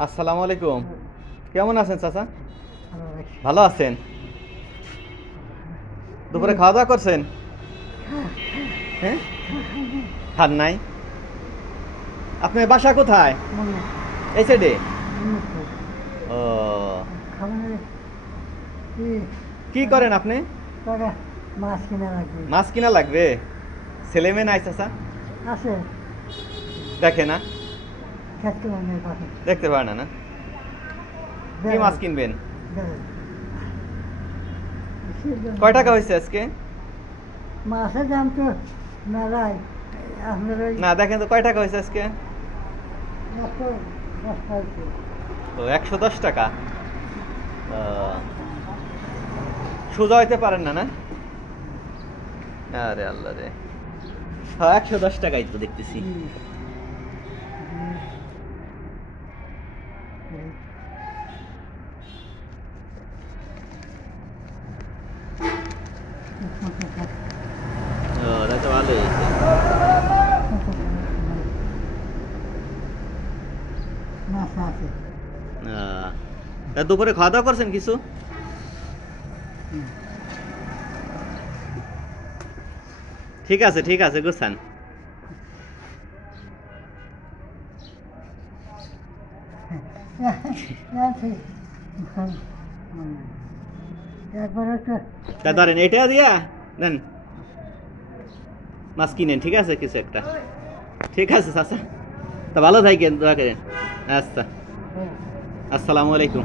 আসসালামু আলাইকুম। কেমন আছেন চাচা? ভালো লাগছে। ভালো আছেন? দুপুরে খাওয়া দাওয়া করছেন? হ্যাঁ, খান নাই? আপনার বাসা কোথায়? মনে এই সাইডে? মনে তো ও, খাবারের কি কি করেন আপনি? টাকা মাছ কিনা লাগবে। মাছ কিনা লাগবে? ছেলে মেয়ে নাই চাচা? আছে দেখে না? খেতে অনেক পাখি দেখতে পারে না না? কি মাছ কিনবেন? কয় টাকা হয়েছে আজকে? মাছের দাম তো মেলায় আপনার ওই না দেখেন তো কয় টাকা হয়েছে আজকে? 110 টাকা। তো 110 টাকা। ও, সোজা হইতে পারেন না না? আরে আল্লাহ রে। হ্যাঁ, 110 টাকাই তো দেখতেছি। ও, তাহলে তো ভালোই হয়েছে। মাছ আছে। তা দুপুরে খাওয়া দাওয়া করছেন কিছু? ঠিক আছে ঠিক আছে, গুছান। একবারে তো তা ধরেন এটা দিয়া দেন, মাছ কিনেন, ঠিক আছে কিছু একটা। ঠিক আছে চাচা, তা ভালো থাকেন, দোয়া করেন। আচ্ছা, আসসালামু আলাইকুম।